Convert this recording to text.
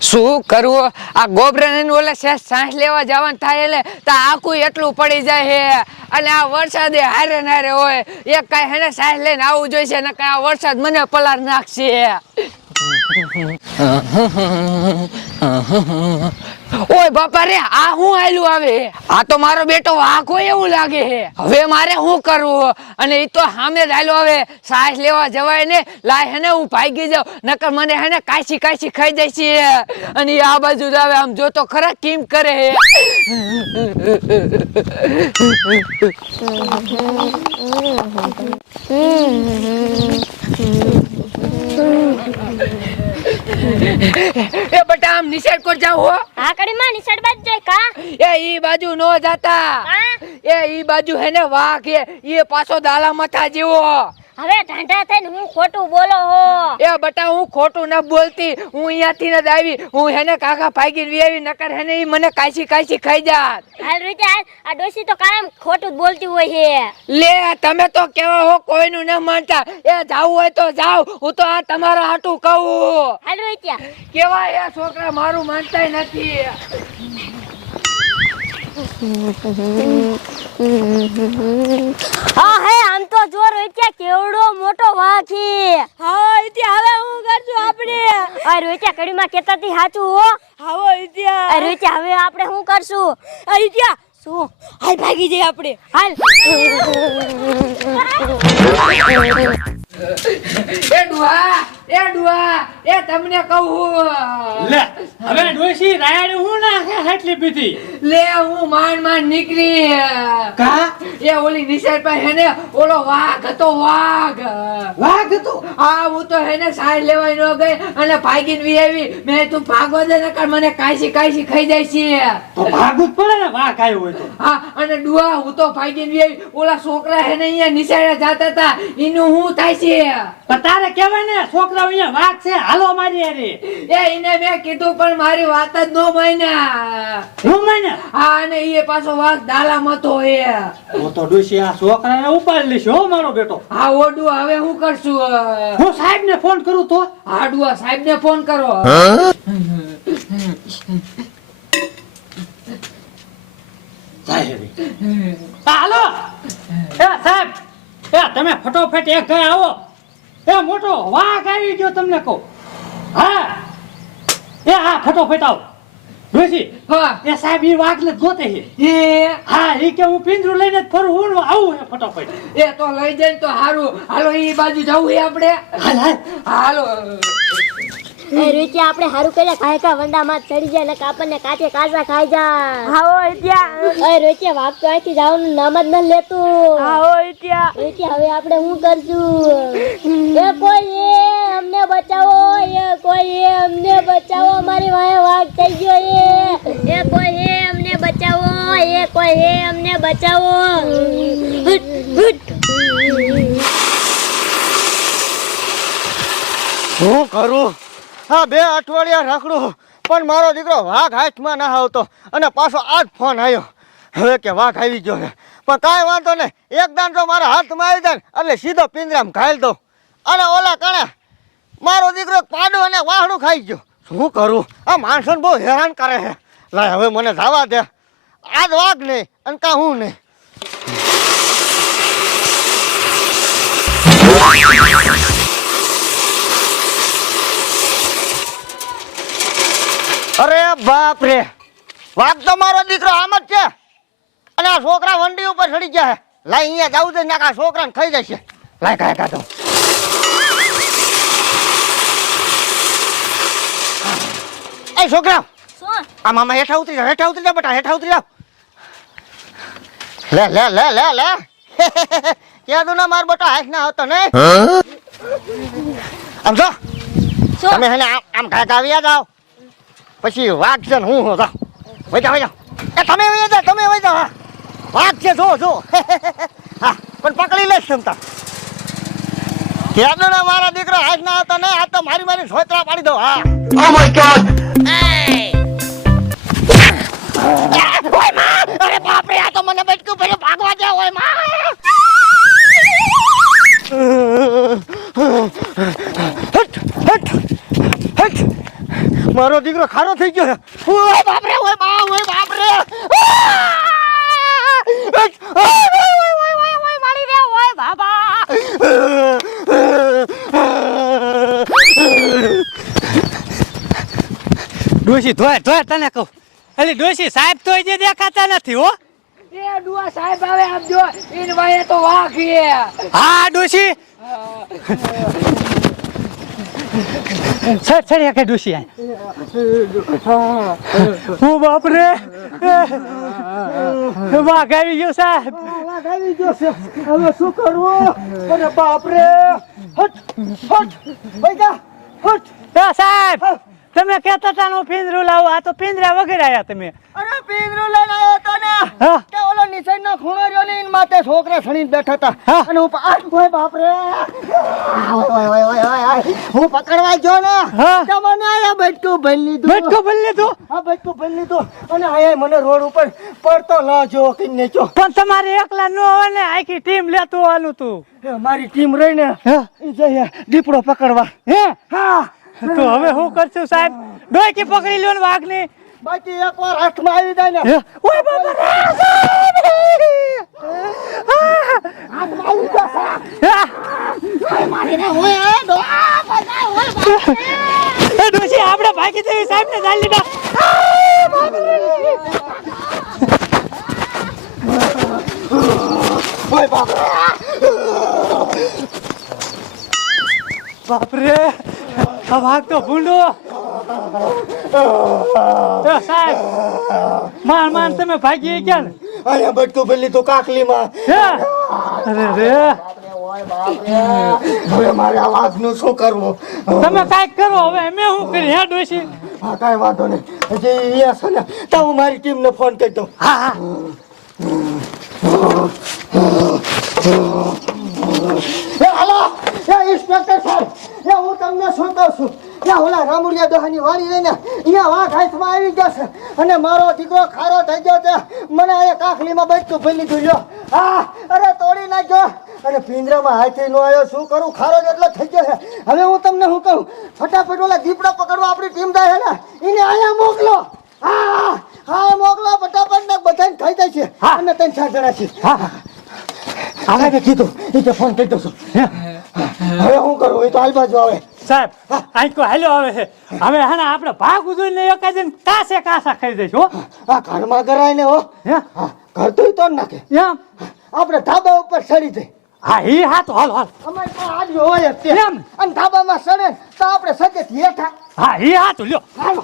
શું કરવું આ ગોબરાને ઓલે શેષ સાંસ લેવા જવાનું થાય એટલે તો આખું એટલું પડી જાય હે. અને આ વરસાદે હારે નારે હોય. એક કાંઈ હેને સાંસ લઈને આવવું જોઈશે ને કાંઈ આ વરસાદ મને પલાર નાખશે. ઓય બાપા રે આ હું આયલું આવે આ તો મારો બેટો વાઘ એવું લાગે હે હવે મારે શું કરવું અને એ તો સામે જ આયલો આવે સાસ લેવા જવાય ને લાય હેને હું ભાગી જાવ નકર મને હેને કાચી કાચી ખાઈ જાય છે અને આ બાજુ જ આવે આમ જો તો ખરા કેમ કરે હે એ બટા આમ નિશાળ કોર જાવ હો. હા કડી માં નિસળ બાજ જાય કા? એ ઈ બાજુ નો જાતા. હા? એ ઈ બાજુ હેને વાઘ એ પાછો દાલા માથા જેવો. હવે ઢાંઢા થઈને હું ખોટું બોલો હો. એ બટા હું ખોટું ન બોલતી. હું અહીંયાથી ન જ આવી. હું હેને કાકા ભાગી વી આવી નકર હેને ઈ મને કાશી કાશી ખાઈ જાત. હાલ રીતે આ ડોસી તો કાયમ ખોટું જ બોલતી હોય છે. લે તમે તો કેવા હો કોઈનું ન માનતા. એ જાવ હોય તો જાવ. હું તો આ તમારા હાટું કહું. હાલ રીતે. કેવા એ છોકરા મારું માનતાય નથી. હા હે આમ તો જો રોટિયા કેવડો મોટો વાખી હા રોહિત્યા હવે હું કરજો આપણે? આ રોટિયા કડીમાં કેતાતી સાચું હો. હાવો ઇતિયા આ રોહિત્યા હવે આપણે શું કરશું? આ ઇતિયા શું? હાલ ભાગી જઈએ આપણે. હાલ. એ ડુઆ એ ડુઆ એ તમને કહું લે હવે ડોશી રાયડ હું ના હાટલી પીધી લે હું માંડ માંડ નીકળી કા? એ ઓલી નિશાળ પાસે હેને ઓલો વાઘ હતો વાઘ. વાઘ હતો? આ હું તો હેને સાય લેવાય ન ગઈ અને ભાગીને વી આવી. મેં તું ભાગવા દે નકર મને કાશી કાશી ખાઈ જાય છે. તો ભાગવું જ પડે ને વાઘ આવ્યો હોય તો. હા અને ડુઆ હું તો ભાગીને વી આવી. ઓલા છોકરા હેને અહીંયા નિશાળે જાતા હતા. એનું હું થાય છે? તારે કહેવાય ને છોકરાઓ અહીંયા વાઘ છે હાલો મારી અરે એ એને મેં કીધું પણ મારી વાત જ ન માન્યા. હું મને હા અને એ પાછો વાઘ દાલામાં હતો એ. હું તો ડોશી આ છોકરાને ઉપાડી લઈશ હો મારો બેટો. હા ઓડું હવે હું કરશું હું સાહેબ ફોન કરું તો? હાડુઆ સાહેબ ને ફોન કરો. હાલો. એ સાહેબ એ તમે ફટોફટ એક ઘરે આવો. એ મોટો વાઘ આવી ગયો તમને કહું. હા. એ હા ફટોફટ આવો. ડોશી હા. એ સાહેબ ઈ વાઘ ને ગોતે છે. એ? હા ઈ કે હું પિંજરું લઈને ફરું હું આવું હે ફટોફટ. એ તો લઈ જાય ને તો હારું. હાલો એ બાજુ જવું છે આપણે? હાલ એ રોહિત્યા આપણે હારું કર્યા કાય કા વંદામાં ચડી જાય ને આપણને કાચે કાચા ખાઈ જા હાઓ રોહિત્યા એ રોહિત્યા વાપ તો અહીંથી જવાનું નામ જ ન લેતું. હાઓ રોહિત્યા રોહિત્યા હવે આપણે શું કરશું? એ કોઈ એ અમને બચાવો એ કોઈ અમને બચાવો મારી વાય વાઘ થઈ ગયો એ. એ કોઈ અમને બચાવો, એ કોઈ હે અમને બચાવો. હુટ. હું કરું? હા બે અઠવાડિયા રાખડું, પણ મારો દીકરો વાઘ હાથમાં ના આવતો અને પાછો આ ફોન આવ્યો હવે કે વાઘ આવી ગયો છે. પણ કાંઈ વાંધો નહીં. એક દાન જો મારા હાથમાં આવી જાય ને, એટલે સીધો પિંજરામાં ઘાયલ દઉં. અને ઓલા કણે મારો દીકરો પાડો અને વાહડું ખાઈ ગયો. શું કરું? આ માણસોને બહુ હેરાન કરે છે. લાય, હવે મને જવા દે. આજ વાઘ નહીં અને કાં હું નહીં. અરે બાપ રે વાઘ તો મારો દીકરો આમ જ છે. અને આ છોકરા વંડી ઉપર ચડી ગયા છે. લાય, અહીંયા જવું છે આ છોકરાને ખાઈ જશે. લાય કાય કાઢો એ છોકરા આ મામા હેઠા ઉતરી જાવ હેઠા ઉતરી જાવ બેટા હેઠા ઉતરી જાવ લે લે લે લે લે. યાદ ના માર બેટા હાથ ના આવતો ને? આમ જો તમે હેને આમ ઢાક આવ્યા જાવ પછી વાઘ છે ને હું હું જાવ વઈ જાવ એ તમે વઈ જાવ તમે વઈ જાવ હા. વાઘ છે જો જો. હા પણ પકડી લેશ તમતા યાદ ના મારા દીકરો હાથ ના આવતો ને? આ તો મારી મારી સોતરા પાડી દો હા. ઓ માય ગોડ ઓયમાં? અરે બાપ રે આ તો મને બચકું પડ્યું ભાગવા દે ઓયમાં. મારો દીકરો ખારો થઈ ગયો ઓય બાપ રે ઓય બા ઓય બાપરે. ડોસી ધોય ધોય તને કહું. એટલે ડોશી સાહેબ તો જે દેખાતા નથી હો. એ ડુઆ સાહેબ આવે આમ જો ઇન ભાઈ તો વાહ કે હા ડોશી. સર સર કે ડોશી હું બાપ રે. આવી ગયો સાહેબ. આવી ગયો સાહેબ. હવે શું કરવું? અરે બાપરે હટ હટ. ભાઈ હટ. સાહેબ. તમે કહેતા હતા ને હું પિંજરું લાવું. આ તો પિંજરા વગર તમે. અરે પિંજરું લઈને આવ્યો તો ને. કે ઓલો નિશાળનો ખૂણો રહ્યો ને એની માથે છોકરા સણીને બેઠા હતા. અને હું આ કોઈ ઓય, ઓય. હું પકડવા ગયો ને તો મને આયા બટકું ભરી લીધું. બટકો ભરી લીધું? હા બટકું ભરી લીધું. અને આયા મને રોડ ઉપર પડતો લાજો કે નેચો. પણ તમારે એકલા ન હોય ને આખી ટીમ લેતું આલું તું. મારી ટીમ રહીને જઈએ દીપડો પકડવા. હે? હા. તો હવે હું કરશું સાહેબ ડોકી પકડી લ્યો ને વાઘની બાકી એકવાર હાથમાં આવી જાય ને? ઓય બાબા હાથમાં આવી જશે. હા. મારીને હોય, ડો-. એ ડોશી આપણે ભાગી જઈએ સાહેબ ને ચાલી લીધા બાપરે બાપરે આ વાઘ તો ભૂંડો. સાહેબ માન માન તમે ભાગી ગયા ને? અહીંયા બટકું ભરી તો કાકલીમાં. હે? અરે રે. હવે મારે આ વાઘનું શું કરવું? તમે કાંઈક કરો હવે અમે શું કરી? હે ડોશી? હા કાંઈ વાંધો નહીં. હજી અહીંયા છે ને તો હું મારી ટીમને ફોન કરી દઉં. હા હા. એ હાલો. એ ઇન્સ્પેક્ટર સાહેબ. એ હું તમને શું કહું છું? ત્યાં ઓલા રામુડિયા દોહાની વાડી લઈને અહીંયા વાઘ હાથમાં આવી ગયો છે. અને મારો દીકરો ખારો થઈ ગયો છે. મને એ કાકલીમાં બચતું ભરી લીધું લ્યો. હા અરે તોડી નાખ્યો. અને પિંજરામાં હાથે નો આવ્યો. શું કરું? ખારો એટલો થઈ ગયો છે. હવે હું તમને શું કહું? ફટાફટ ઓલા દીપડા પકડવા આપણી ટીમ થાય ને. એને અહીંયા મોકલો. હા હા મોકલો. ફટાફટ ને બધાને ખાઈ જાય છે. અમે ત્રણ ચાર જણા છે. હા. કે કીધું. એ તો ફોન કરી દઉં છું. હવે હું કરું? એ તો હાલ બાજુ આવે. સાહેબ આંકો હાલ્યો આવે છે. હવે હે ને આપણે ભાગ ઉજવીને એકાદ કાસે કાસા ખાઈ દઈશું હો. આ ઘરમાં કરાય ને હો. ઘર તો તો નાખે. એમ? આપણે ધાબા ઉપર ચડી જાય. હા એ હા તો હાલ હાલ. અમારી પાસે આજ હોય જ એમ? અને ધાબામાં સડે તો આપણે સજે હેઠા. હા એ હા તો લ્યો. હાલો.